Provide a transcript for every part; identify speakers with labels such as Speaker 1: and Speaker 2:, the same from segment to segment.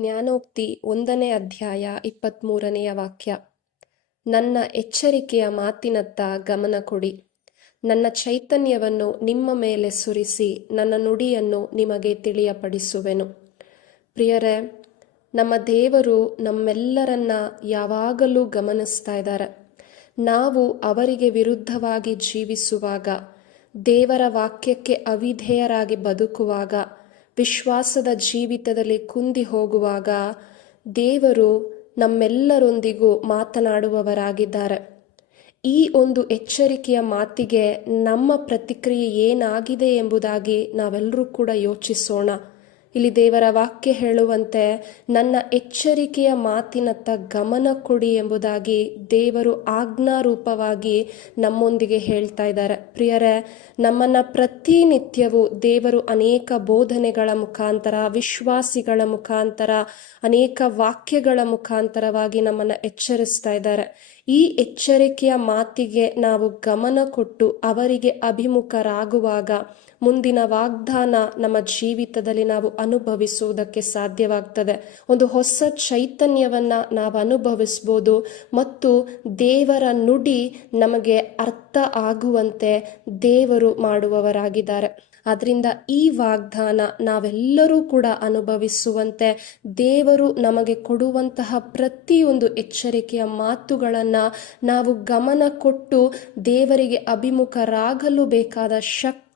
Speaker 1: ಜ್ಞಾನೋಕ್ತಿ ಒಂದನೇ ಅಧ್ಯಾಯ ಇಪ್ಪತ್ತ್ಮೂರನೆಯ ವಾಕ್ಯ. ನನ್ನ ಎಚ್ಚರಿಕೆಯ ಮಾತಿನತ್ತ ಗಮನ ಕೊಡಿ. ನನ್ನ ಚೈತನ್ಯವನ್ನು ನಿಮ್ಮ ಮೇಲೆ ಸುರಿಸಿ ನನ್ನ ನುಡಿಯನ್ನು ನಿಮಗೆ ತಿಳಿಯಪಡಿಸುವೆನು. ಪ್ರಿಯರೇ, ನಮ್ಮ ದೇವರು ನಮ್ಮೆಲ್ಲರನ್ನ ಯಾವಾಗಲೂ ಗಮನಿಸ್ತಾ ಇದ್ದಾರೆ. ನಾವು ಅವರಿಗೆ ವಿರುದ್ಧವಾಗಿ ಜೀವಿಸುವಾಗ, ದೇವರ ವಾಕ್ಯಕ್ಕೆ ಅವಿಧೇಯರಾಗಿ ಬದುಕುವಾಗ ವಿಶ್ವಾಸದ ಜೀವಿತದಲ್ಲಿ ಕುಂದಿ ಹೋಗುವಾಗ ದೇವರು ನಮ್ಮೆಲ್ಲರೊಂದಿಗೂ ಮಾತನಾಡುವವರಾಗಿದ್ದಾರೆ. ಈ ಒಂದು ಎಚ್ಚರಿಕೆಯ ಮಾತಿಗೆ ನಮ್ಮ ಪ್ರತಿಕ್ರಿಯೆ ಏನಾಗಿದೆ ಎಂಬುದಾಗಿ ನಾವೆಲ್ಲರೂ ಕೂಡ ಯೋಚಿಸೋಣ. ಇಲ್ಲಿ ದೇವರ ವಾಕ್ಯ ಹೇಳುವಂತೆ ನನ್ನ ಎಚ್ಚರಿಕೆಯ ಮಾತಿನತ್ತ ಗಮನ ಕೊಡಿ ಎಂಬುದಾಗಿ ದೇವರು ಆಜ್ಞಾರೂಪವಾಗಿ ನಮ್ಮೊಂದಿಗೆ ಹೇಳ್ತಾ ಇದ್ದಾರೆ. ಪ್ರಿಯರೇ, ನಮ್ಮನ್ನ ಪ್ರತಿನಿತ್ಯವೂ ದೇವರು ಅನೇಕ ಬೋಧನೆಗಳ ಮುಖಾಂತರ, ವಿಶ್ವಾಸಿಗಳ ಮುಖಾಂತರ, ಅನೇಕ ವಾಕ್ಯಗಳ ಮುಖಾಂತರವಾಗಿ ನಮ್ಮನ್ನ ಎಚ್ಚರಿಸ್ತಾ ಇದ್ದಾರೆ. ಈ ಎಚ್ಚರಿಕೆಯ ಮಾತಿಗೆ ನಾವು ಗಮನ ಕೊಟ್ಟು ಅವರಿಗೆ ಅಭಿಮುಖರಾಗುವಾಗ ಮುಂದಿನ ವಾಗ್ದಾನ ನಮ್ಮ ಜೀವಿತದಲ್ಲಿ ನಾವು ಅನುಭವಿಸುವುದಕ್ಕೆ ಸಾಧ್ಯವಾಗ್ತದೆ. ಒಂದು ಹೊಸ ಚೈತನ್ಯವನ್ನ ನಾವು ಅನುಭವಿಸ್ಬೋದು ಮತ್ತು ದೇವರ ನುಡಿ ನಮಗೆ ಅರ್ಥ ಆಗುವಂತೆ ದೇವರು ಮಾಡುವವರಾಗಿದ್ದಾರೆ. ಆದ್ರಿಂದ ಈ ವಾಗ್ದಾನ ನಾವೆಲ್ಲರೂ ಕೂಡ ಅನುಭವಿಸುವಂತೆ ದೇವರು ನಮಗೆ ಕೊಡುವಂತಹ ಪ್ರತಿಯೊಂದು ಎಚ್ಚರಿಕೆಯ ಮಾತುಗಳನ್ನು ನಾವು ಗಮನ ಕೊಟ್ಟು ದೇವರಿಗೆ ಅಭಿಮುಖರಾಗಲು ಬೇಕಾದ ಶಕ್ತಿ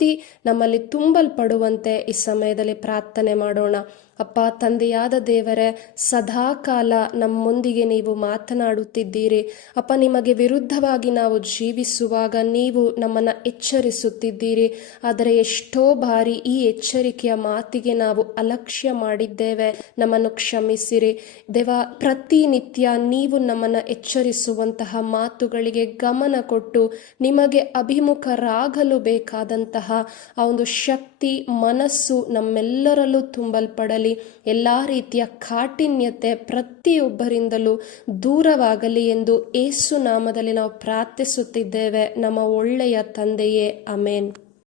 Speaker 1: ನಮ್ಮಲ್ಲಿ ತುಂಬಲ್ಪಡುವಂತೆ ಈ ಸಮಯದಲ್ಲಿ ಪ್ರಾರ್ಥನೆ ಮಾಡೋಣ. ಅಪ್ಪ, ತಂದೆಯಾದ ದೇವರೇ, ಸದಾಕಾಲ ನಮ್ಮೊಂದಿಗೆ ನೀವು ಮಾತನಾಡುತ್ತಿದ್ದೀರಿ. ಅಪ್ಪ, ನಿಮಗೆ ವಿರುದ್ಧವಾಗಿ ನಾವು ಜೀವಿಸುವಾಗ ನೀವು ನಮ್ಮನ್ನು ಎಚ್ಚರಿಸುತ್ತಿದ್ದೀರಿ. ಆದರೆ ಎಷ್ಟೋ ಬಾರಿ ಈ ಎಚ್ಚರಿಕೆಯ ಮಾತಿಗೆ ನಾವು ಅಲಕ್ಷ್ಯ ಮಾಡಿದ್ದೇವೆ. ನಮ್ಮನ್ನು ಕ್ಷಮಿಸಿರಿ. ದೇವ, ಪ್ರತಿನಿತ್ಯ ನೀವು ನಮ್ಮನ್ನು ಎಚ್ಚರಿಸುವಂತಹ ಮಾತುಗಳಿಗೆ ಗಮನ ಕೊಟ್ಟು ನಿಮಗೆ ಅಭಿಮುಖರಾಗಲು ಬೇಕಾದಂತಹ ಆ ಒಂದು ಶಕ್ತಿ, ಮನಸ್ಸು ನಮ್ಮೆಲ್ಲರಲ್ಲೂ ತುಂಬಲ್ಪಡಲಿ. ಎಲ್ಲ ರೀತಿಯ ಕಾಠಿನ್ಯತೆ ಪ್ರತಿಯೊಬ್ಬರಿಂದಲೂ ದೂರವಾಗಲಿ ಎಂದು ಏಸು ನಾಮದಲ್ಲಿ ನಾವು ಪ್ರಾರ್ಥಿಸುತ್ತಿದ್ದೇವೆ. ನಮ್ಮ ಒಳ್ಳೆಯ ತಂದೆಯೇ, ಅಮೇನ್.